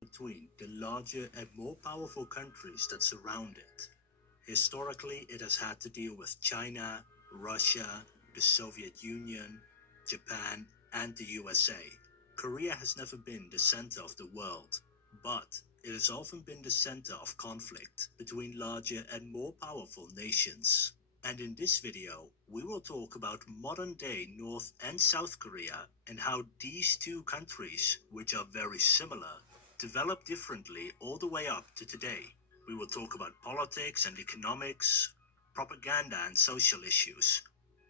between the larger and more powerful countries that surround it. Historically, it has had to deal with China, Russia, the Soviet Union, Japan, and the USA. Korea has never been the center of the world, but it has often been the center of conflict between larger and more powerful nations. And in this video, we will talk about modern day North and South Korea and how these two countries, which are very similar, developed differently all the way up to today. We will talk about politics and economics, propaganda and social issues,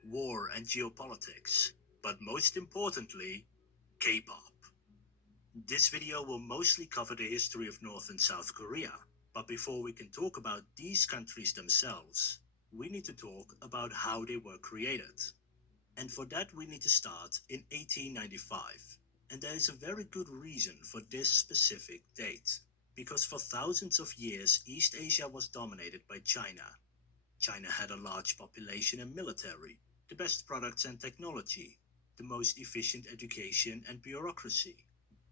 war and geopolitics, but most importantly, K-pop. This video will mostly cover the history of North and South Korea, but before we can talk about these countries themselves, we need to talk about how they were created. And for that we need to start in 1895. And there is a very good reason for this specific date. Because for thousands of years East Asia was dominated by China. China had a large population and military, the best products and technology, the most efficient education and bureaucracy.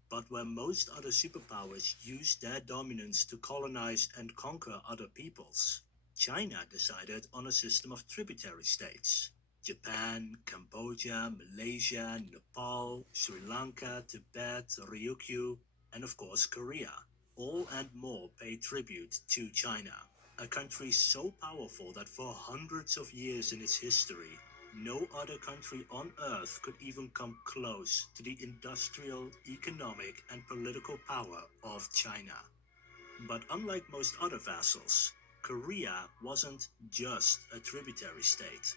But where most other superpowers used their dominance to colonize and conquer other peoples, China decided on a system of tributary states. Japan, Cambodia, Malaysia, Nepal, Sri Lanka, Tibet, Ryukyu, and of course Korea, all and more pay tribute to China, a country so powerful that for hundreds of years in its history, no other country on earth could even come close to the industrial, economic, and political power of China. But unlike most other vassals, Korea wasn't just a tributary state.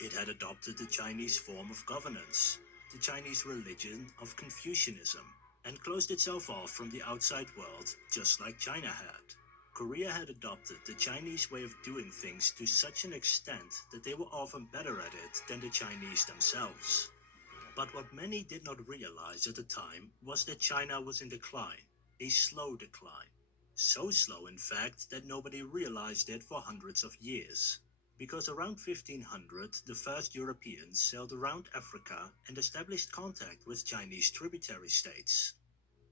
It had adopted the Chinese form of governance, the Chinese religion of Confucianism, and closed itself off from the outside world just like China had. Korea had adopted the Chinese way of doing things to such an extent that they were often better at it than the Chinese themselves. But what many did not realize at the time was that China was in decline, a slow decline. So slow, in fact, that nobody realized it for hundreds of years. Because around 1500, the first Europeans sailed around Africa and established contact with Chinese tributary states.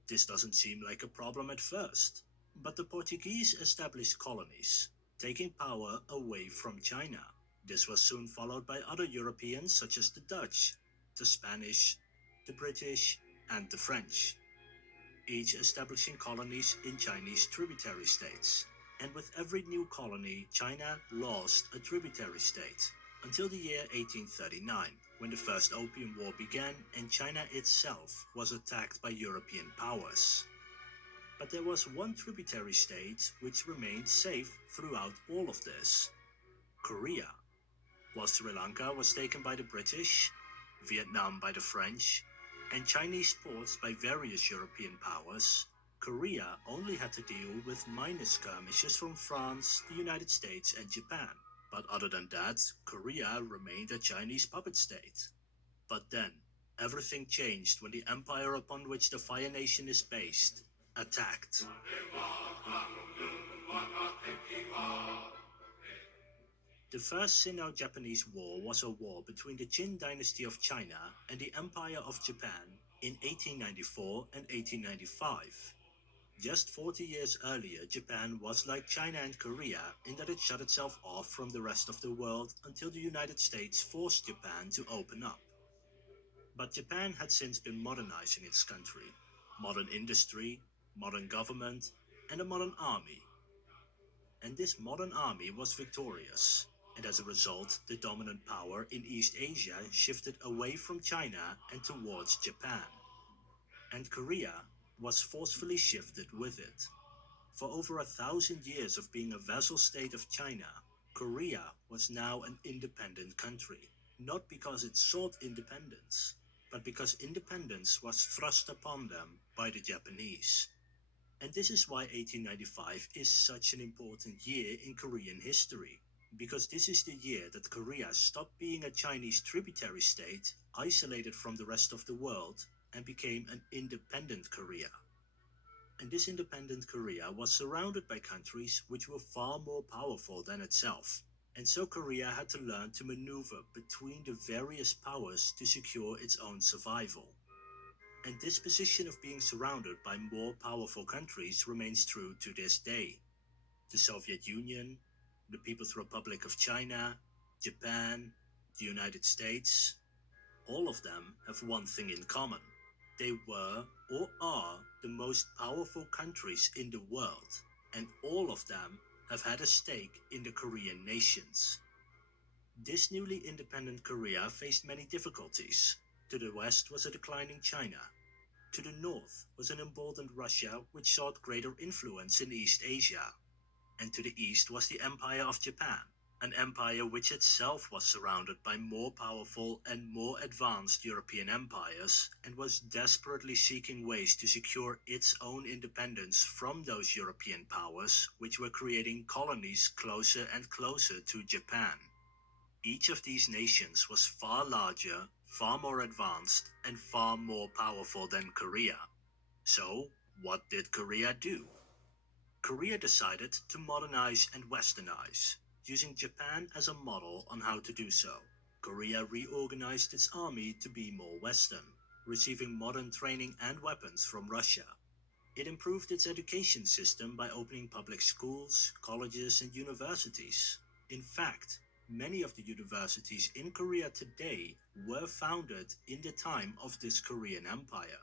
This doesn't seem like a problem at first, but the Portuguese established colonies, taking power away from China. This was soon followed by other Europeans such as the Dutch, the Spanish, the British, and the French, each establishing colonies in Chinese tributary states. And with every new colony, China lost a tributary state, until the year 1839, when the First Opium War began and China itself was attacked by European powers. But there was one tributary state which remained safe throughout all of this: Korea. While Sri Lanka was taken by the British, Vietnam by the French, and Chinese ports by various European powers, Korea only had to deal with minor skirmishes from France, the United States, and Japan. But other than that, Korea remained a Chinese puppet state. But then, everything changed when the empire upon which the Fire Nation is based attacked. The First Sino-Japanese War was a war between the Qin dynasty of China and the Empire of Japan in 1894 and 1895. Just 40 years earlier, Japan was like China and Korea in that it shut itself off from the rest of the world until the United States forced Japan to open up. But Japan had since been modernizing its country. Modern industry, modern government, and a modern army. And this modern army was victorious. And as a result, the dominant power in East Asia shifted away from China and towards Japan. And Korea was forcefully shifted with it. For over 1,000 years of being a vassal state of China, Korea was now an independent country, not because it sought independence, but because independence was thrust upon them by the Japanese. And this is why 1895 is such an important year in Korean history, because this is the year that Korea stopped being a Chinese tributary state, isolated from the rest of the world, and became an independent Korea. And this independent Korea was surrounded by countries which were far more powerful than itself. And so Korea had to learn to maneuver between the various powers to secure its own survival. And this position of being surrounded by more powerful countries remains true to this day. The Soviet Union, the People's Republic of China, Japan, the United States, all of them have one thing in common. They were or are the most powerful countries in the world, and all of them have had a stake in the Korean nations. This newly independent Korea faced many difficulties. To the west was a declining China. To the north was an emboldened Russia which sought greater influence in East Asia. And to the east was the Empire of Japan, an empire which itself was surrounded by more powerful and more advanced European empires and was desperately seeking ways to secure its own independence from those European powers which were creating colonies closer and closer to Japan. Each of these nations was far larger, far more advanced, and far more powerful than Korea. So, what did Korea do? Korea decided to modernize and westernize, using Japan as a model on how to do so. Korea reorganized its army to be more Western, receiving modern training and weapons from Russia. It improved its education system by opening public schools, colleges, and universities. In fact, many of the universities in Korea today were founded in the time of this Korean Empire.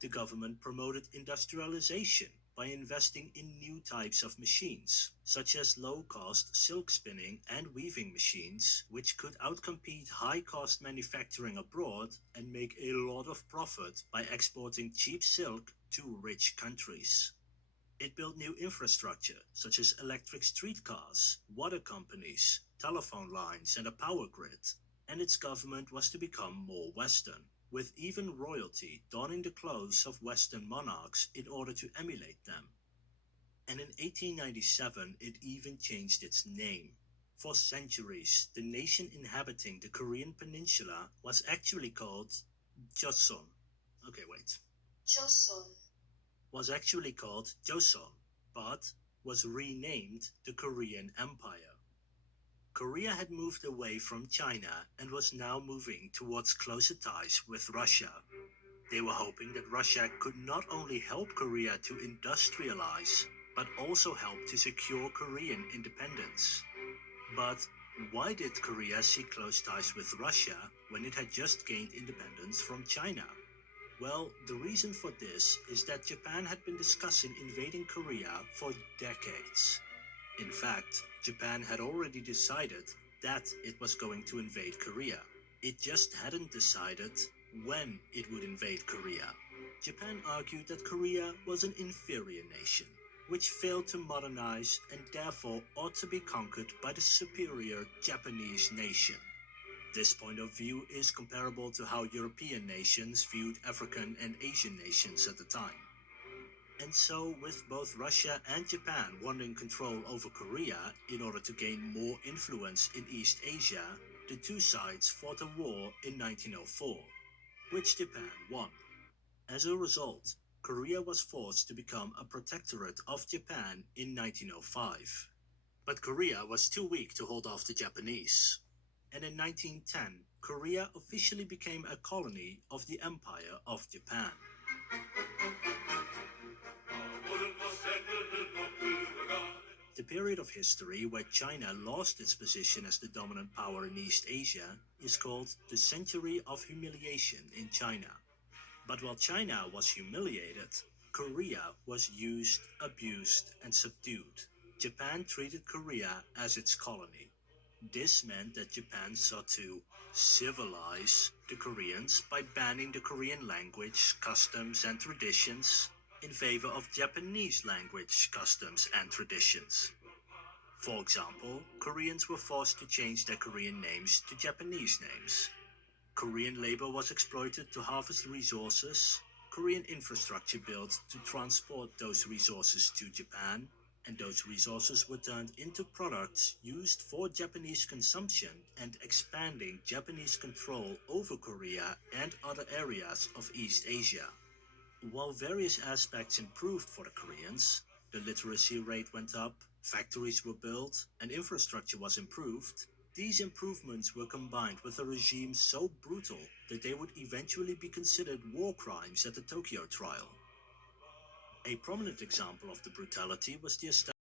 The government promoted industrialization by investing in new types of machines, such as low-cost silk spinning and weaving machines, which could outcompete high-cost manufacturing abroad and make a lot of profit by exporting cheap silk to rich countries. It built new infrastructure, such as electric streetcars, water companies, telephone lines, and a power grid. And its government was to become more Western, with even royalty donning the clothes of Western monarchs in order to emulate them. And in 1897, it even changed its name. For centuries, the nation inhabiting the Korean peninsula was actually called Joseon. Okay, wait. Joseon. Was actually called Joseon, but was renamed the Korean Empire. Korea had moved away from China and was now moving towards closer ties with Russia. They were hoping that Russia could not only help Korea to industrialize, but also help to secure Korean independence. But why did Korea seek close ties with Russia when it had just gained independence from China? Well, the reason for this is that Japan had been discussing invading Korea for decades. In fact, Japan had already decided that it was going to invade Korea. It just hadn't decided when it would invade Korea. Japan argued that Korea was an inferior nation, which failed to modernize and therefore ought to be conquered by the superior Japanese nation. This point of view is comparable to how European nations viewed African and Asian nations at the time. And so, with both Russia and Japan wanting control over Korea in order to gain more influence in East Asia, the two sides fought a war in 1904, which Japan won. As a result, Korea was forced to become a protectorate of Japan in 1905. But Korea was too weak to hold off the Japanese. And in 1910, Korea officially became a colony of the Empire of Japan. The period of history where China lost its position as the dominant power in East Asia is called the Century of Humiliation in China. But while China was humiliated, Korea was used, abused, and subdued. Japan treated Korea as its colony. This meant that Japan sought to civilize the Koreans by banning the Korean language, customs, and traditions in favor of Japanese language, customs, and traditions. For example, Koreans were forced to change their Korean names to Japanese names. Korean labor was exploited to harvest resources, Korean infrastructure built to transport those resources to Japan, and those resources were turned into products used for Japanese consumption and expanding Japanese control over Korea and other areas of East Asia. While various aspects improved for the Koreans, the literacy rate went up, factories were built, and infrastructure was improved, These improvements were combined with a regime so brutal that they would eventually be considered war crimes at the Tokyo trial. A prominent example of the brutality was the establishment